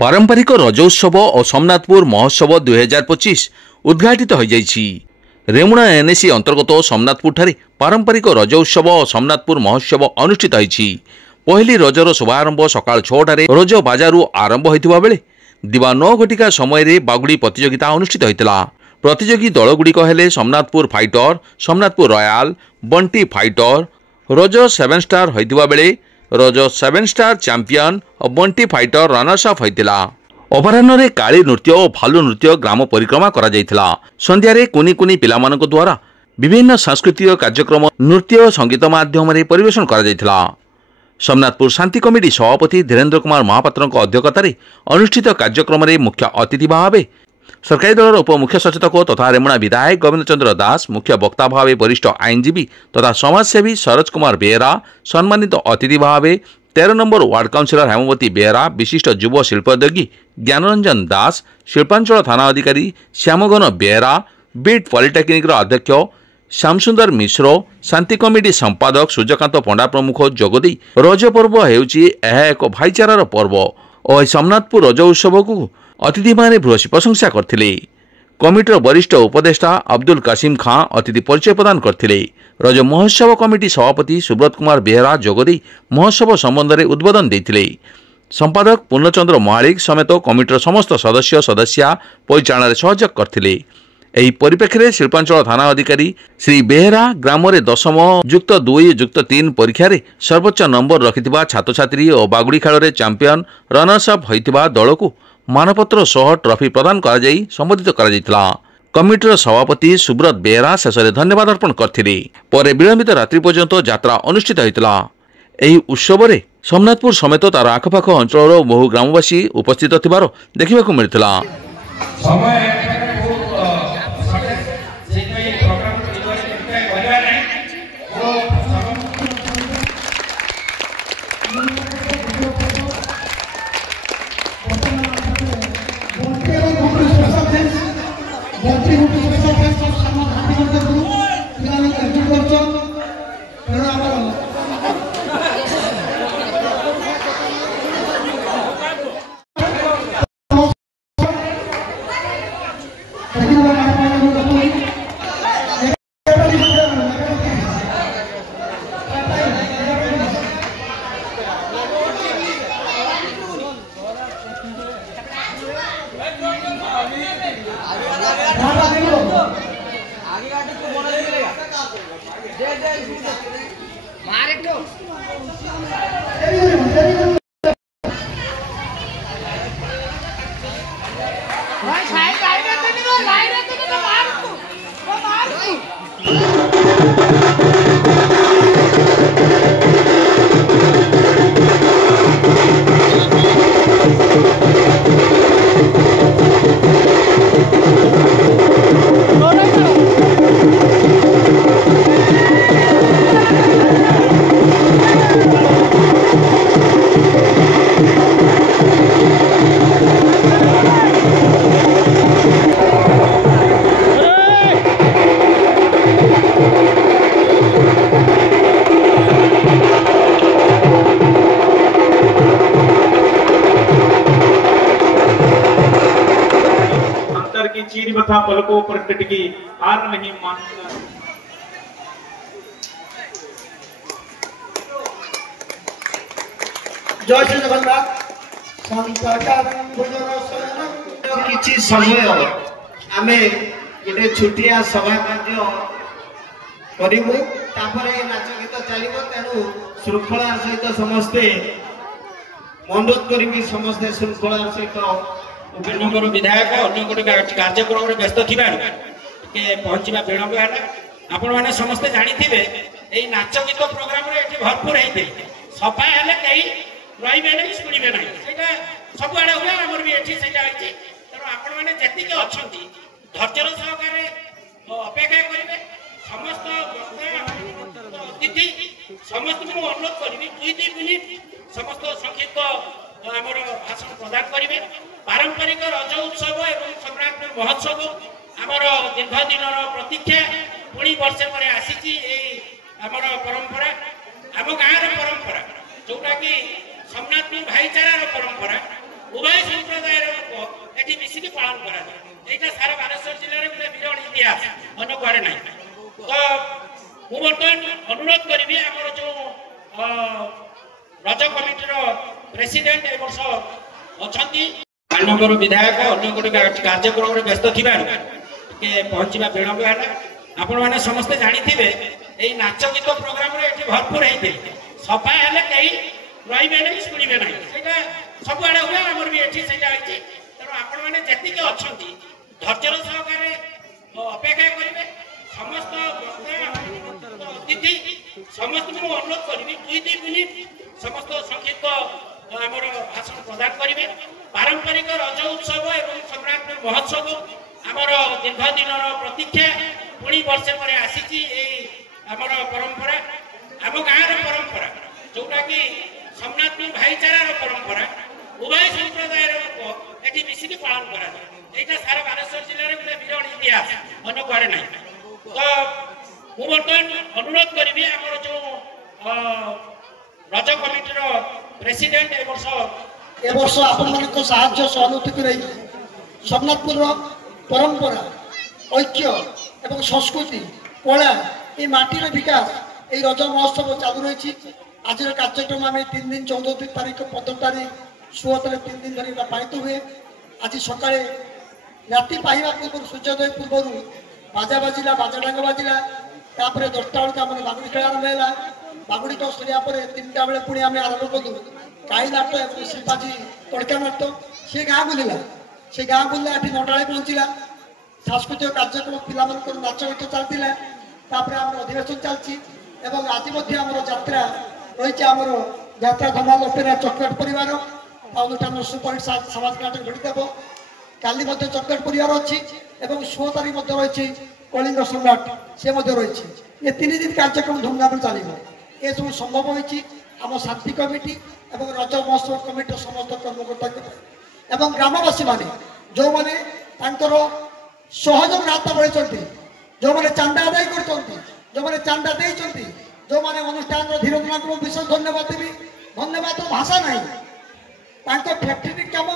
पारंपरिक रज उत्सव और सोमनाथपुर महोत्सव 2025 उद्घाटित हो जाइछि। रेमुणा एनएसी अंतर्गत सोमनाथपुर ठारे पारंपरिक रज उत्सव और सोमनाथपुर महोत्सव अनुष्ठित होइछि। पहली रजर शुभारंभ सकाळ 6टारे रज बाजारू आरंभ होइतिबा बेले दिवा 9 घटिका समय रे बागुड़ी प्रतियोगिता अनुष्ठित होइतिला। प्रतियोगी दलगुड़िक हेले Somnathpur fighter, Somnathpur royal, Bunty fighter. रज 7 स्टार होइतिबा बेले रज 7 स्टार चैंपियन और बंटी फाइटर रनर्स अप होइतिला। अपराह्न काली नृत्य और भालू नृत्य ग्राम परिक्रमा करा जाइतिला। संध्यारे कुनी कुनी पिलामानक द्वारा विभिन्न सांस्कृतिक कार्यक्रम नृत्य और संगीत माध्यम रे परिवेशन करा जाइतिला। सोमनाथपुर शांति कमिटी सभापति धीरेन्द्र कुमार महापात्र अध्यक्षतार अनुष्ठित कार्यक्रम में मुख्य अतिथि भाव सरकारी दलर उप मुख्य सचेतक तथा रेमुणा विधायक गोविंद चंद्र दास, मुख्य वक्ता भाव वरिष्ठ आईनजीवी तथा समाजसेवी सरोज कुमार बेहरा, सम्मानित अतिथि भाव 13 number ward councillor Hemavati Behera, विशिष्ट युव शिल्पोद्योगी ज्ञानरंजन दास, शिल्पांचल थाना अधिकारी श्यामगन बेहरा, बीट पॉलिटेक्निक अध्यक्ष श्यामसुंदर मिश्र, शांति कमिटी संपादक सूर्यकांत पंडा प्रमुख जोगदी रज पर्व हेउची एक भाईचारार पर्व और सोमनाथपुर रज उत्सव को अतिथि माने भ्रसी प्रशंसा करथिले। कमिटीर वरिष्ठ उपदेष्टा अब्दुल कासिम खां अतिथि परिचय प्रदान करथिले। रज महोत्सव कमिटी सभापति सुब्रत कुमार बेहरा जोगदी महोत्सव संबंध में उद्बोधन देथिले। संपादक पूर्णचंद्र महालिक समेत कमिटीर समस्त सदस्य सदस्या परिचालन सहयोग करथिले। एही परिप्रेक्षी शिल्पांचल थाना अधिकारी श्री बेहरा ग्राम में 10+2+3 परीक्षा सर्वोच्च नंबर रखिथिबा छात्र छात्री और बागुड़ी खेल में चैंपियन रनर्स अप होइथिबा दल को मानपत्र सह ट्रॉफी प्रदान करा जाई संबोधित करा जाइतिला। कमिटीर सभापति सुब्रत बेहरा शेष में धन्यवाद अर्पण करथिले। पर विलंबित रात्रि पर्यंत यात्रा अनुष्ठित होइतिला। एही उत्सव रे सोमनाथपुर समेत तार आखपाख अंचल बहु ग्रामवासी उपस्थित थिबार देखिबाकू मिलितिला। चीनी बता पलकों पर टिटकी हार नहीं मानता। जय श्री जगन्नाथ। किसी समय आमे गोटे छुटिया सभा कार्य करिबु, तापरे नाच गीत चलिबो। तेणु श्रृंखला सहित समस्ते अनुरोध करी समस्ते श्रृंखला सहित नंबर विधायक अन्य गोटे कार्यक्रम में व्यस्त थी पहुंचा विलंब है। आपण मैंने समस्ते जानी थे नाच गीत प्रोग्राम भरपूर होते सफा हेले कहीं रही नहीं शुणे ना सब आड़े हुए आमर भी ये तेणु आपण मैंने जी अच्छा धैर्यर सहकारे अपेक्षा करेंगे। समस्त अतिथि समस्त को अनुरोध करी 2 मिनिट समस्त संक्षिप्त आमर भाषण प्रदान करेंगे। पारंपरिक रज उत्सव एवं सोमनाथपुर महोत्सव आमर दीर्घ दिन प्रतीक्षा पुणी वर्षे पर आसी आमर परंपरा आम गाँव परंपरा जोटा कि सोमनाथपुर भाईचारार परंपरा ଉଭୟ ସମ୍ପ୍ରଦାୟର ଲୋକ ଏଠି ମିଶିକି ପାଳନ କରାଯାଏ। এইটা সারা বালেশ্বর জেলার গোটে বিরল ইতিহাস, অন্য কুয়াড়ে নাই। তো ମୁଁ ବର୍ତ୍ତମାନ ଅନୁରୋଧ କରିବି ଆମର ଯୋଉ ରଜ କମିଟିର ପ୍ରେସିଡେଣ୍ଟ ଏ ବର୍ଷ ଅଛନ୍ତି, ମାନ୍ୟବର ବିଧାୟକ ଅନ୍ୟ ଗୋଟେ କାର୍ଯ୍ୟକ୍ରମରେ ବ୍ୟସ୍ତ ଥିବାରୁ ଟିକେ ପହଞ୍ଚିବା ବିଳମ୍ବ ହେଲା। ଆପଣମାନେ ସମସ୍ତେ ଜାଣିଥିବେ ଏଇ ନାଚ ଗୀତ ପ୍ରୋଗ୍ରାମରେ ଏଠି ଭରପୁର ହେଇଥିଲେ, ସଫା ହେଲେ କେହି ରହିବେ ନାହିଁ, ଶୁଣିବେ ନାହିଁ। ସେଇଟା ସବୁଆଡେ ହୁଏ, ଆମର ବି ଏଠି ସେଇଟା ହେଇଛି। ତେଣୁ ଆପଣମାନେ ଯେତିକି ଅଛନ୍ତି ଧୈର୍ଯ୍ୟର ସହକାରେ ଅପେକ୍ଷା କରିବେ। ସମସ୍ତ ଅତିଥି ସମସ୍ତଙ୍କୁ ଅନୁରୋଧ କରିବି 2-3 ମିନିଟ୍ ସମସ୍ତ ସଂକ୍ଷିପ୍ତ ଆମର ଭାଷଣ ପ୍ରଦାନ କରିବେ। ପାରମ୍ପରିକ ରଜ ଉତ୍ସବ ଏବଂ ସମ୍ରାଟପୁର ମହୋତ୍ସବ ଆମର ଦୀର୍ଘ ଦିନର ପ୍ରତୀକ୍ଷା, ପୁଣି ବର୍ଷେ ପରେ ଆସିଛି ଏଇ ଆମର ପରମ୍ପରା, ଆମ ଗାଁର ପରମ୍ପରା, ଯୋଉଟା କି ସମ୍ରାଟପୁର ଭାଇଚାରାର ପରମ୍ପରା। ଉଭୟ ସମ୍ପ୍ରଦାୟର ଲୋକ ଏଠି ମିଶିକି ପାଳନ କରାଯାଏ। এইটা সারা বালেশ্বর জেলার গোটে বিরল ইতিহাস, অন্য কুয়াড়ে নাই। তো ମୁଁ ବର୍ତ୍ତମାନ ଅନୁରୋଧ କରିବି ଆମର ଯୋଉ ରଜ କମିଟିର ପ୍ରେସିଡେଣ୍ଟ ଏ ବର୍ଷ ଆପଣମାନଙ୍କ ସାହାଯ୍ୟ ସହାନୁଭୂତି ରହି ସମ୍ବଲପୁରର ପରମ୍ପରା, ଐକ୍ୟ ଏବଂ ସଂସ୍କୃତି, କଳା, এই ମାଟିର ବିକାଶ, এই ରଜ ମହୋତ୍ସବ ଚାଲୁ ରହିଛି। ଆଜିର କାର୍ଯ୍ୟକ୍ରମ ଆମେ 3 ଦିନ 14 ତାରିଖ 15 ତାରିଖ 16 3 ଦିନ ଧରି ପାଳିତ ହୁଏ। ଆଜି ସକାଳେ ରାତି ପାହିବା ପୂର୍ବରୁ, ସୂର୍ଯ୍ୟୋଦୟ ପୂର୍ବରୁ ବାଜା ବାଜିଲା, ବାଜା ଡାଙ୍ଗ ବାଜିଲା। ତାପରେ 10ଟା ବେଳକୁ ଆମର ବାଗୁଡ଼ି ଖେଳ ଆରମ୍ଭ ହେଲା। ବାଗୁଡ଼ି ଖେଳ ସରିବା ପରେ 3ଟା ବେଳେ ପୁଣି ଆମେ ଆରମ୍ଭ କଲୁ କାଳି ନାଟ ଏବଂ ଶିଳ୍ପାଜୀ ତଡ଼କା ନାଟ। ସେ ଗାଁ ବୁଲିଲା, ସେ ଗାଁ ବୁଲିଲା, ଏଠି 9ଟା ବେଳେ ପହଞ୍ଚିଲା। ସାଂସ୍କୃତିକ କାର୍ଯ୍ୟକ୍ରମ, ପିଲାମାନଙ୍କର ନାଚ ଗୀତ ଚାଲିଥିଲା। ତାପରେ ଆମର ଅଧିବେଶନ ଚାଲିଛି ଏବଂ ଆଜି ମଧ୍ୟ ଆମର ଯାତ୍ରା ରହିଛି। ଆମର ଯାତ୍ରା ଧମାଲ ଅପେରା ଚକଲେଟ ପରିବାର ଅନୁଷ୍ଠାନ ସୁପରିଟ ସାମାଜିକ ନାଟକ ଘଟିଦେବ। କାଲି ମଧ୍ୟ ଚକଲେଟ ପରିବାର ଅଛି ଏବଂ 16 ତାରିଖ ମଧ୍ୟ ରହିଛି କଳିଙ୍ଗ ସମ୍ରାଟ, ସେ ମଧ୍ୟ ରହିଛି। ଏ 3 ଦିନ କାର୍ଯ୍ୟକ୍ରମ ଧୁମଧାମରେ ଚାଲିବ। ଏସବୁ ସମ୍ଭବ ହୋଇଛି ଆମ ଶାନ୍ତି କମିଟି ଏବଂ ରଜ ମହୋତ୍ସବ କମିଟିର ସମସ୍ତ କର୍ମକର୍ତ୍ତାଙ୍କ ଏବଂ ଗ୍ରାମବାସୀମାନେ ଯେଉଁମାନେ ତାଙ୍କର ସହଯୋଗ ହାତ ବଢ଼ାଇଛନ୍ତି, ଯେଉଁମାନେ ଚାନ୍ଦା ଆଦାୟ କରିଛନ୍ତି, ଯେଉଁମାନେ ଚାନ୍ଦା ଦେଇଛନ୍ତି, ଯେଉଁମାନେ ଅନୁଷ୍ଠାନର ଧୀରଜନାଙ୍କୁ ମୁଁ ବିଶେଷ ଧନ୍ୟବାଦ ଦେବି। ଧନ୍ୟବାଦ ଭାଷା ନାହିଁ। ତାଙ୍କ ଫ୍ୟାକ୍ଟ୍ରି କାମ,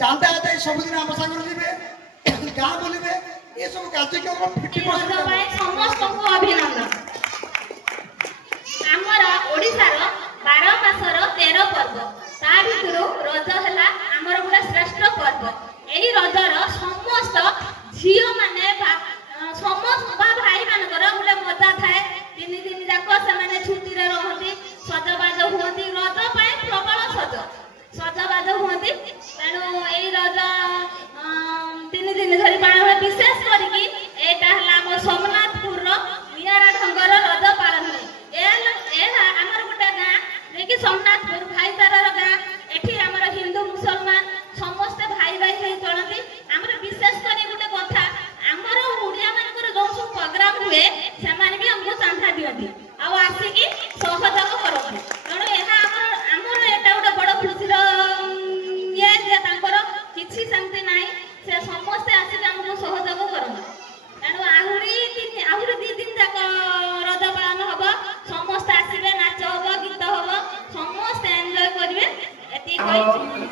ଚାନ୍ଦା ଆଦାୟ ସବୁଦିନ ଆମ ସାଙ୍ଗରେ ଯିବେ, ଗାଁ ବୁଲିବେ। ଏସବୁ କାର୍ଯ୍ୟକ୍ରମ 50% ସମସ୍ତଙ୍କୁ ଅଭିନନ୍ଦନ। ଆମର ଓଡ଼ିଶାର 12 ମାସର 13 ପର୍ବ, ତା ଭିତରୁ ରଜ ହେଲା ଆମର ଗୋଟେ ଶ୍ରେଷ୍ଠ ପର୍ବ। ଏହି ରଜର ସମସ୍ତ ଝିଅମାନେ ସମସ୍ତ ଭାଇ ମାନଙ୍କର ଗୋଟେ ମଜା ଥାଏ। 3 ଦିନ ଯାକ ସେମାନେ ଛୁଟିରେ ରହନ୍ତି, ସଜବାଜ ହୁଅନ୍ତି। ରଜ ପାଇଁ ପ୍ରବଳ ସଜବାଜ ହୁଅନ୍ତି। ତେଣୁ ଏଇ ରଜ 3 ଦିନ ଧରି ପାଳନ ହୁଏ। ବିଶେଷ କରିକି ଏଇଟା ହେଲା ଆମ ସୋମନାଥପୁରର ନିଆରା ଢଙ୍ଗର ରଜ ପାଳନ ହୁଏ। ଏହା ଆମର ଗୋଟେ ଗାଁ, ଯିଏକି ସୋମନାଥପୁର ଭାଇଚାରାର ଗାଁ। ଏଠି ଆମର ହିନ୍ଦୁ ମୁସଲମାନ ସମସ୍ତେ ଭାଇ ଭାଇ ହେଇ ଚଳନ୍ତି। ଆମର ବିଶେଷ କରି ଗୋଟେ କଥା, ଆମର ଓଡ଼ିଆ ମାନଙ୍କର ଯୋଉ ସବୁ ପ୍ରୋଗ୍ରାମ ହୁଏ ସେମାନେ ବି ଆମକୁ ଚାନ୍ଦା ଦିଅନ୍ତି ଆଉ ଆସିକି ସହଯୋଗ କରନ୍ତି। ତେଣୁ ଏହା ଆମର ଏଟା ଗୋଟେ ବଡ଼ ଖୁସିର ଇଏ ଯେ ତାଙ୍କର କିଛି ସେମିତି ନାହିଁ, ସେ ସମସ୍ତେ ଆସିକି ଆମକୁ ସହଯୋଗ କରନ୍ତି। ତେଣୁ ଆହୁରି 2 ଦିନ ଯାକ ରଜ ପାଳନ ହବ। ସମସ୍ତେ ଆସିବେ, ନାଚ ହବ, ଗୀତ ହବ, ସମସ୍ତେ ଏନ୍ଜୟ କରିବେ। ଏତିକି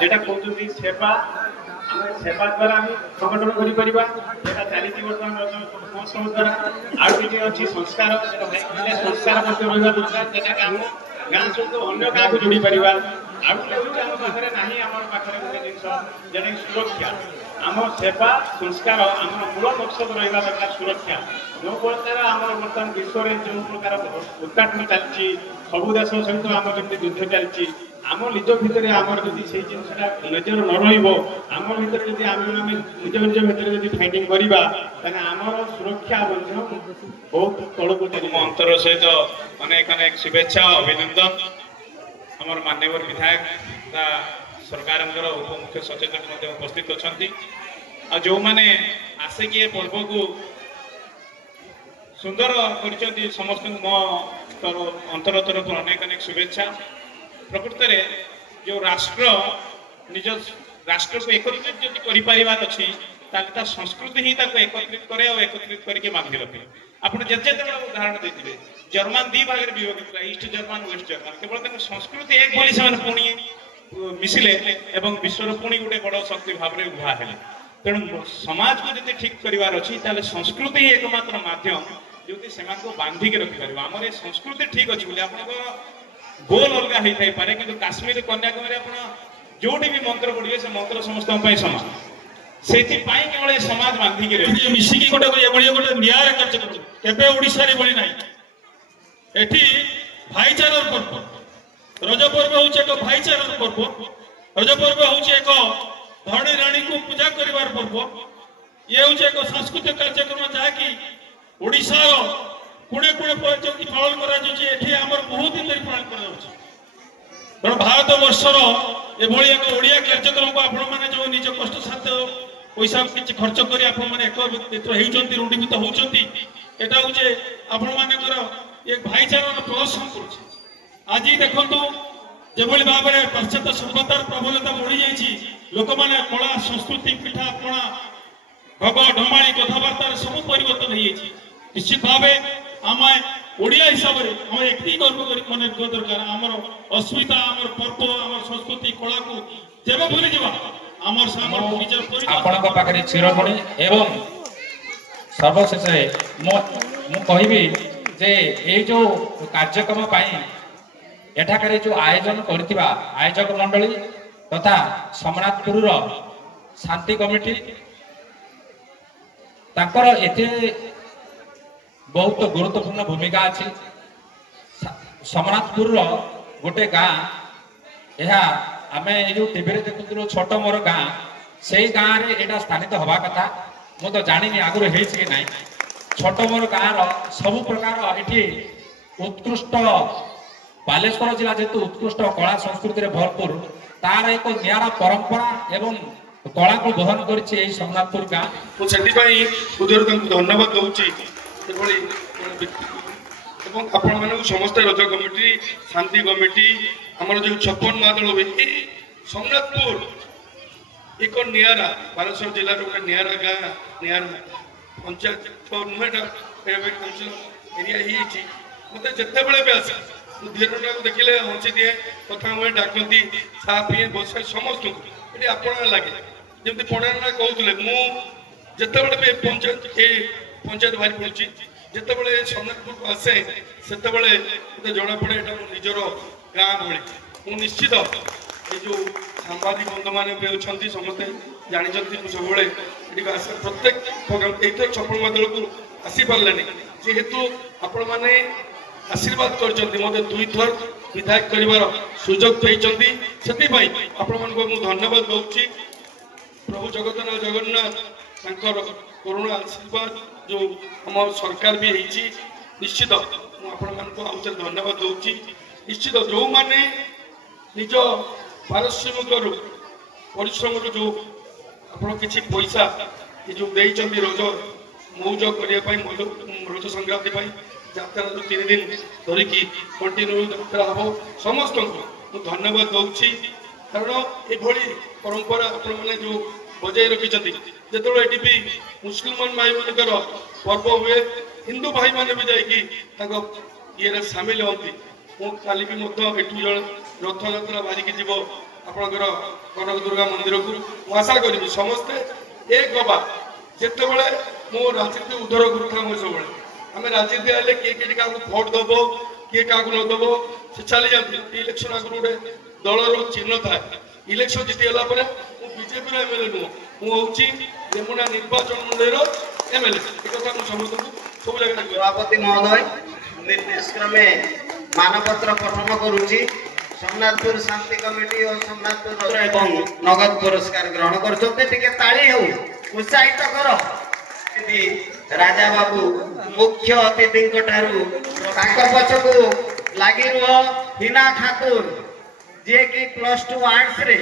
যেটা কৌতুকি সেবা, ଆମେ ସେବା ଦ୍ୱାରା ଆମେ ସଂଗଠନ କରିପାରିବା। এটা ଚାଲିଛି ବର୍ତ୍ତମାନ ରଜ ମହୋତ୍ସବ ଦ୍ୱାରା। ଆଉ କିଛି ଅଛି ସଂସ୍କାର, ସଂସ୍କାର ମଧ୍ୟ ରହିବା ଦରକାର, ଯେଟାକି ଆମ ଗାଁ ସହିତ ଅନ୍ୟ ଗାଁକୁ ଯୋଡ଼ି ପାରିବା। ଆଉ ଗୋଟେ ହେଉଛି ଆମ ପାଖରେ ନାହିଁ, ଆମର ପାଖରେ ଗୋଟେ ଜିନିଷ ଯେଟାକି ସୁରକ୍ଷା। ଆମ ସେବା ସଂସ୍କାର ଆମର ମୂଳ ମକସଦ ରହିବା ଦରକାର ସୁରକ୍ଷା। ଯେଉଁ ପ୍ରକାର ଆମର ବର୍ତ୍ତମାନ ବିଶ୍ୱରେ ଯେଉଁ ପ୍ରକାର ଉତ୍ପାଟନ ଚାଲିଛି, ସବୁ ଦେଶ ସହିତ ଆମର ଯେମିତି ଯୁଦ୍ଧ ଚାଲିଛି, ଆମ ନିଜ ଭିତରେ ଆମର ଯଦି ସେଇ ଜିନିଷଟା ନିଜର ନ ରହିବ, ଆମ ଭିତରେ ଯଦି ଆମେ ନିଜ ଭିତରେ ଯଦି ଫାଇଟିଂ କରିବା, ତାହେଲେ ଆମର ସୁରକ୍ଷା ମଧ୍ୟ ବହୁତ ତଳକୁ ଚାଲିବ। ଅନ୍ତର ସହିତ ଅନେକ ଶୁଭେଚ୍ଛା, ଅଭିନନ୍ଦନ। ଆମର ମାନ୍ୟବର ବିଧାୟକ ତା ସରକାରଙ୍କର ଉପମୁଖ୍ୟ ସଚେତକ ମଧ୍ୟ ଉପସ୍ଥିତ ଅଛନ୍ତି। ଆଉ ଯେଉଁମାନେ ଆସିକି ଏ ପର୍ବକୁ ସୁନ୍ଦର କରିଛନ୍ତି, ସମସ୍ତଙ୍କୁ ମୋ ଅନ୍ତର ତରଫରୁ ଅନେକ ଶୁଭେଚ୍ଛା। ପ୍ରକୃତରେ ଯେଉଁ ରାଷ୍ଟ୍ର ନିଜ ରାଷ୍ଟ୍ରକୁ ଏକତ୍ରିତ ଯଦି କରିପାରିବାର ଅଛି, ତାହେଲେ ତା ସଂସ୍କୃତି ହିଁ ତାକୁ ଏକତ୍ରିତ କରେ ଆଉ ଏକତ୍ରିତ କରିକି ବାନ୍ଧି ରଖେ। ଆପଣ ଯେତେବେଳେ ଉଦାହରଣ ଦେଇଥିବେ, ଜର୍ମାନ 2 ଭାଗରେ ବିଭକ୍ତ ଥିଲା, ଇଷ୍ଟ ଜର୍ମାନ ୱେଷ୍ଟ ଜର୍ମାନ। କେବଳ ତାଙ୍କ ସଂସ୍କୃତି ଏକ ବୋଲି ସେମାନେ मिसिले एवं विश्वर पुणी गोटे बड़ शक्ति भाव में उभा हेले तेणु समाज को जब ठीक करार अच्छी संस्कृति ही एकमात्र माध्यम जो से बांधिक रखिपर आम संस्कृति ठीक अच्छी बोले आप गोल अलग होता है कि काश्मीर कन्याकुमारी आप जोटी भी मंत्र पढ़े से मंत्र समस्त समान से केवल समाज बांधिक मिसिकी गोटे गोटे निआरा कार्यक्रम केबे ओडिशा रे बळी नाही एठी भाईचारार पर्व रज पर्व होचे एक भाईचारार पर्व रज पर्व होचे एक धरणी रानी को पूजा करिवार पर्व ये होचे एक सांस्कृतिक कार्यक्रम जहा कि ओडिशा रो कुणे कुणे पर्यटन की पालन करा जे एठी हमर बहुत दिन धरि पालन करा जाउछ कारण भारत वर्षर एभली एक ओडिया कार्यक्रम को आपण माने जो निज कष्ट साध्य पैसा किसी खर्च कर एकत्रित रूढ़ीभूत होती एटा हूँ आपण मान एक भाईचारार प्रदर्शन कर आज देखु जो भाव में पाश्चात्य सभ्यतार प्रबलता बढ़ी जाइए लोक मैंने कला संस्कृति पिठा पणा भग ढमाणी कथबार्तार सब परिवर्तन हो निश्चित भाव आम ओडिया हिसाब से आम एक गर्व कर मन दरकार आम अस्मिता आम पर्व आम संस्कृति कला को जब भूली जावा आपन पाखे चिरमणि एवं सर्वशेष मु कहबी जे ये जो कार्यक्रम एठाकर जो आयोजन करथिबा आयोजक मंडली तथा समनाथपुर शांति कमिटी ताकर एते बहुत गुरुत्वपूर्ण भूमिका अच्छी समनाथपुर गोटे गाँ यह आमे जो टीवी रे देखुथिलु छोट मोर गाँ से गाँ रे एटा स्थानित हवा कथा मु तो जानिनी आगुर हेछि कि नाही छोट मोर गाँ रो सब प्रकार एठी उत्कृष्ट बालेश्वर जिला जेतु उत्कृष्ट कला संस्कृति रे भरपूर तार एक नियारा परंपरा एवं कला को बहन करछि एई समनाथपुर गाँ मु सेति पई उदर तंकु धन्यवाद दउछि एभली व्यक्ति एवं आपण मानक समस्त रज कमिटी शांति कमिटी आमर जो 56 मादल हुए सोमनाथपुर एक नियारा बालेश्वर जिले गोटे नियारा गाँ नियारा पंचायत तो नुहेटा काउंसिल एरिया ही मत जिते बड़े भी आसे धीरे को देखिले हंसी दिए कथा हुए डाकती चा पी बस समस्त ये आपण लगे जमी पढ़ा कहते मुझे भी पंचायत बाहरी पड़ी जिते बड़े सोमनाथपुर को आसे से मत जना पड़े यहाँ निजर गाँ भाई निश्चित ये जो सांबादिक बंधु मैंने भी अच्छा समस्ते जानते सब आसे प्रत्येक प्रोग्राम ये छपन मदल को आसी पारे जेहेतु आपण मैंने आशीर्वाद कर मत 2 थर विधायक कर सुजोग देती आपण मान धन्यवाद दूसरी प्रभु जगन्नाथ जगन्नाथ करुणा आशीर्वाद जो आम सरकार भी होती निश्चित मुझे धन्यवाद दूसरी निश्चित जो मैंने निज पारिश्रमिक परिश्रम जो आप किसी पैसा जो देती रज मौज करने रज संक्रांति यात्रा जो 3 दिन धरिकी कंटिन्यू यात्रा हम समस्त को धन्यवाद दूसरी कारण ये परंपरा आपने जो बजाय रखिंट जो ये भी मुसलमान भाई मानकर पर्व हुए हिंदू भाई मैंने भी जाकि ये सामिल होती काली भी जन रथ यात्रा बाहरिकी जीव आपणकर कनक दुर्गा मंदिर को आशा करी समस्ते एक हवा जिते बड़े मो राजनीति उद्धर करूँ सब आम राजनीति आए किए क्या भोट दब किए क्या न दब से चली जाती इलेक्शन आगुरी गोटे दलर चिन्ह था इलेक्शन जीतीगला बीजेपी एमएलए नुह मुझे रेमुना निर्वाचन मंडल एमएलए एक समस्त सब जगह सभापति महोदय निर्देश क्रमे मानपत्र पठन करुच्ची सोमनाथपुर शांति कमिटी और सोमनाथपुर एवं नगद पुरस्कार ग्रहण कर उत्साहित कर राजा बाबू मुख्य अतिथि पछक लगी रुह हिना खातून जी कि +2 आर्ट्स रे